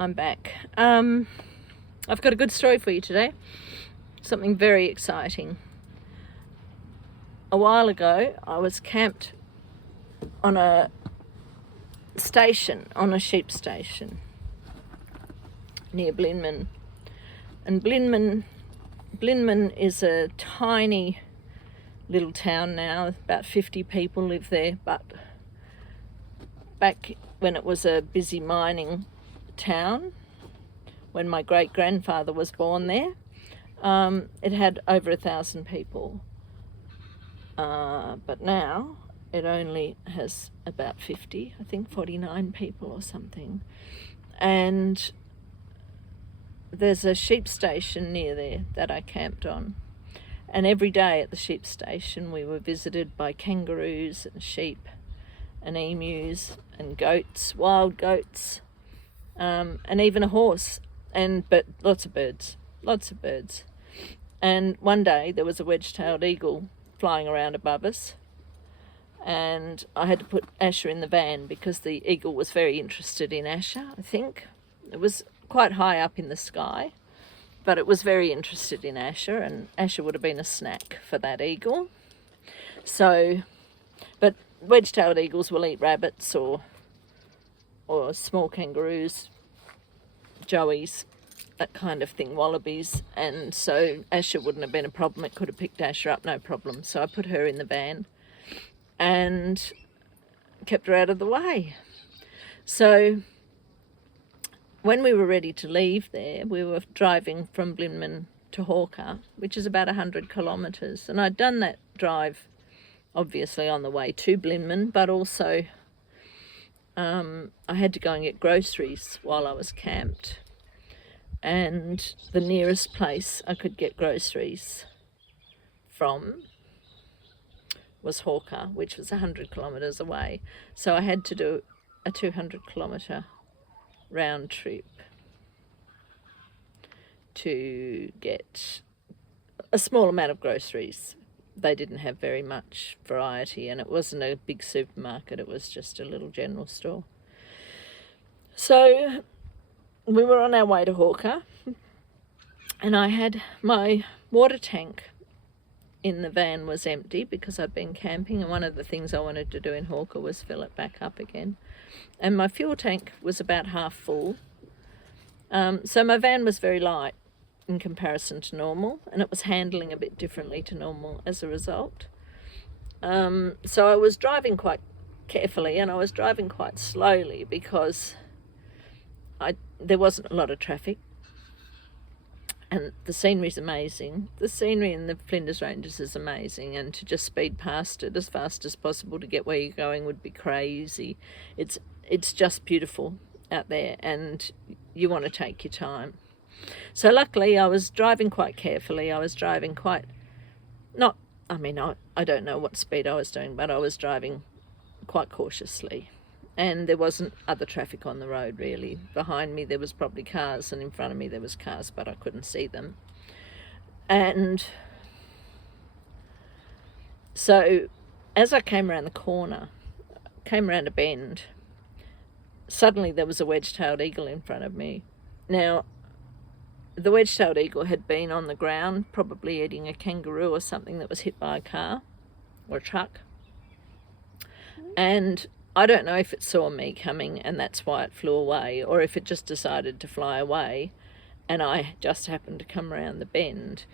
I'm back. I've got a good story for you today. Something very exciting. A while ago, I was camped on a station, on a sheep station near Blinman. And Blinman is a tiny little town now. About 50 people live there, but back when it was a busy mining town, when my great-grandfather was born there, it had over 1,000 people. But now it only has about 50, I think 49 people or something. And there's a sheep station near there that I camped on. And every day at the sheep station we were visited by kangaroos and sheep and emus and goats, wild goats, and even a horse, but lots of birds. And one day there was a wedge-tailed eagle flying around above us, and I had to put Asher in the van because the eagle was very interested in Asher, I think. It was quite high up in the sky, but it was very interested in Asher, and Asher would have been a snack for that eagle. So, but wedge-tailed eagles will eat rabbits or small kangaroos, joeys, that kind of thing, wallabies, and so Asher wouldn't have been a problem. It could have picked Asher up, no problem. So I put her in the van and kept her out of the way. So when we were ready to leave there, we were driving from Blinman to Hawker, which is about 100 kilometres, and I'd done that drive obviously on the way to Blinman, but also I had to go and get groceries while I was camped. And the nearest place I could get groceries from was Hawker, which was 100 kilometres away. So I had to do a 200 kilometre round trip to get a small amount of groceries. They didn't have very much variety, and it wasn't a big supermarket, it was just a little general store. So we were on our way to Hawker, and I had my water tank in the van was empty because I'd been camping, and one of the things I wanted to do in Hawker was fill it back up again. And my fuel tank was about half full. So my van was very light in comparison to normal, and it was handling a bit differently to normal as a result. So I was driving quite carefully, and I was driving quite slowly because there wasn't a lot of traffic, and the scenery's amazing. The scenery in the Flinders Ranges is amazing, and to just speed past it as fast as possible to get where you're going would be crazy. It's just beautiful out there, and you want to take your time. So luckily I was driving quite carefully. I was driving I don't know what speed I was doing, but I was driving quite cautiously. And there wasn't other traffic on the road, really. Behind me there was probably cars, and in front of me there was cars, but I couldn't see them. And so as I came around the corner, came around a bend, suddenly there was a wedge-tailed eagle in front of me. Now, the wedge-tailed eagle had been on the ground, probably eating a kangaroo or something that was hit by a car or a truck. And I don't know if it saw me coming and that's why it flew away, or if it just decided to fly away and I just happened to come around the bend.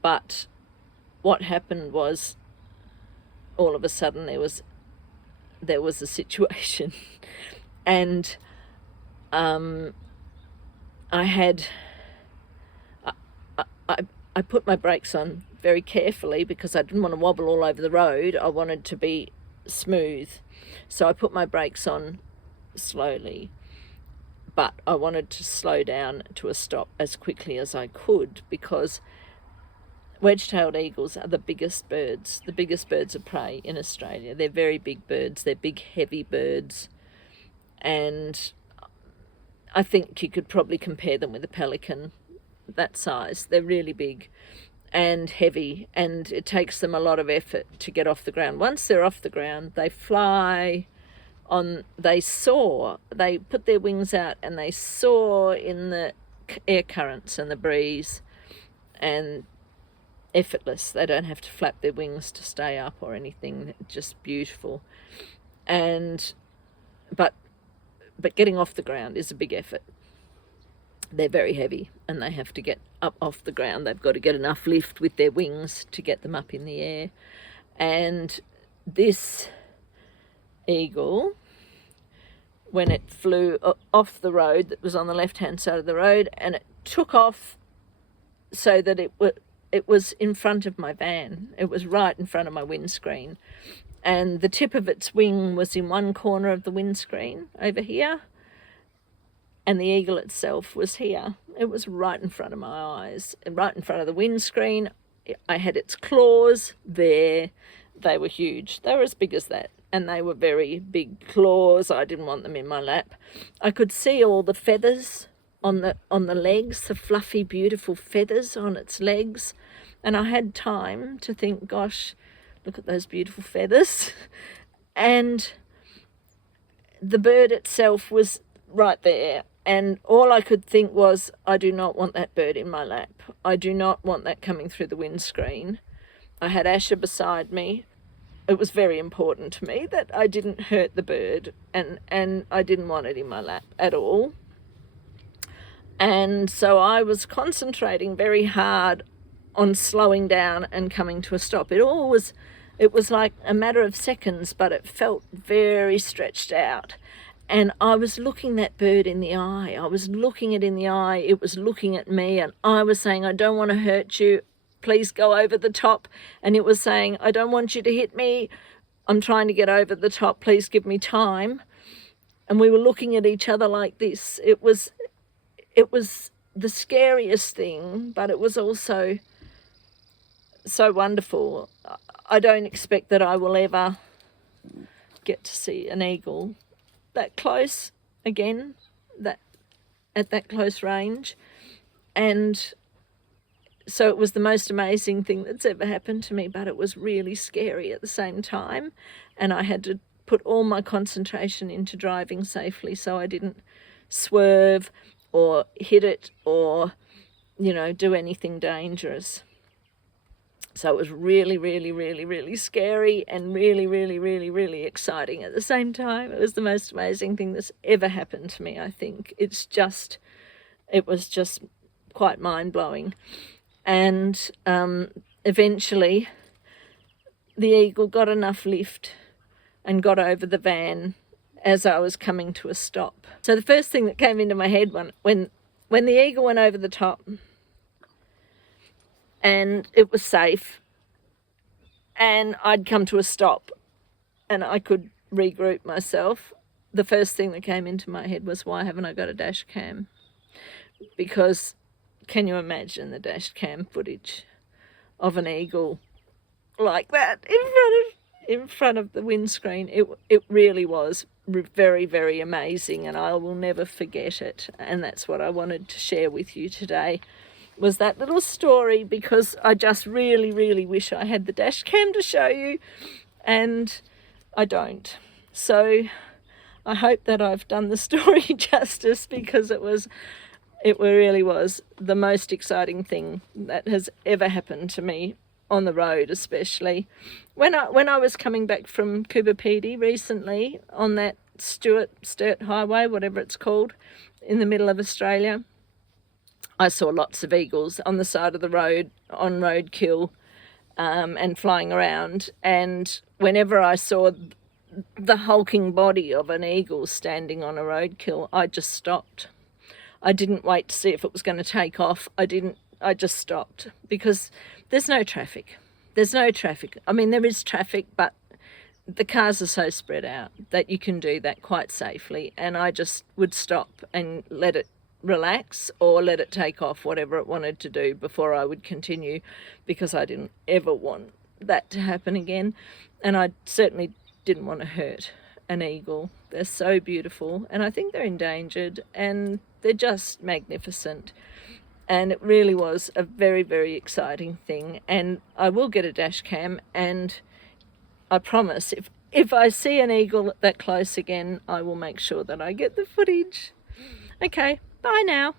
But what happened was, all of a sudden there was a situation and I put my brakes on very carefully because I didn't want to wobble all over the road. I wanted to be smooth. So I put my brakes on slowly, but I wanted to slow down to a stop as quickly as I could, because wedge-tailed eagles are the biggest birds of prey in Australia. They're very big birds. They're big, heavy birds. And I think you could probably compare them with a pelican, that size. They're really big and heavy, and it takes them a lot of effort to get off the ground. Once they're off the ground, they fly they put their wings out and they soar in the air currents and the breeze, and effortless. They don't have to flap their wings to stay up or anything. Just beautiful. And but getting off the ground is a big effort. They're very heavy and they have to get up off the ground. They've got to get enough lift with their wings to get them up in the air. And this eagle, when it flew off the road that was on the left-hand side of the road, and it took off so that it was in front of my van. It was right in front of my windscreen. And the tip of its wing was in one corner of the windscreen over here, and the eagle itself was here. It was right in front of my eyes, and right in front of the windscreen. I had its claws there. They were huge. They were as big as that, and they were very big claws. I didn't want them in my lap. I could see all the feathers on the legs, the fluffy, beautiful feathers on its legs, and I had time to think, gosh, look at those beautiful feathers. And the bird itself was right there, and all I could think was, I do not want that bird in my lap. I do not want that coming through the windscreen. I had Asher beside me. It was very important to me that I didn't hurt the bird, and I didn't want it in my lap at all. And so I was concentrating very hard on slowing down and coming to a stop. It was like a matter of seconds, but it felt very stretched out. And I was looking that bird in the eye. I was looking it in the eye. It was looking at me, and I was saying, I don't want to hurt you. Please go over the top. And it was saying, I don't want you to hit me. I'm trying to get over the top. Please give me time. And we were looking at each other like this. It was the scariest thing, but it was also so wonderful. I don't expect that I will ever get to see an eagle that close again, that at that close range. And so it was the most amazing thing that's ever happened to me, but it was really scary at the same time. And I had to put all my concentration into driving safely so I didn't swerve or hit it or, do anything dangerous. So it was really, really, really, really scary and really, really, really, really exciting at the same time. It was the most amazing thing that's ever happened to me, I think. It was just quite mind-blowing. And eventually the eagle got enough lift and got over the van as I was coming to a stop. So the first thing that came into my head when the eagle went over the top and it was safe and I'd come to a stop and I could regroup myself, the first thing that came into my head was, why haven't I got a dash cam? Because can you imagine the dash cam footage of an eagle like that in front of the windscreen? It really was very, very amazing, and I will never forget it. And that's what I wanted to share with you today, was that little story, because I just really, really wish I had the dash cam to show you, and I don't. So I hope that I've done the story justice, because it really was the most exciting thing that has ever happened to me on the road, especially when I was coming back from Coober Pedy recently on that Sturt Highway, whatever it's called, in the middle of Australia. I saw lots of eagles on the side of the road, on roadkill, and flying around. And whenever I saw the hulking body of an eagle standing on a roadkill, I just stopped. I didn't wait to see if it was going to take off. I just stopped, because there's no traffic. There's no traffic. I mean, there is traffic, but the cars are so spread out that you can do that quite safely. And I just would stop and let it relax or let it take off, whatever it wanted to do, before I would continue, because I didn't ever want that to happen again. And I certainly didn't want to hurt an eagle. They're so beautiful, and I think they're endangered, and they're just magnificent. And it really was a very, very exciting thing. And I will get a dash cam, and I promise if I see an eagle that close again, I will make sure that I get the footage. Okay, bye now.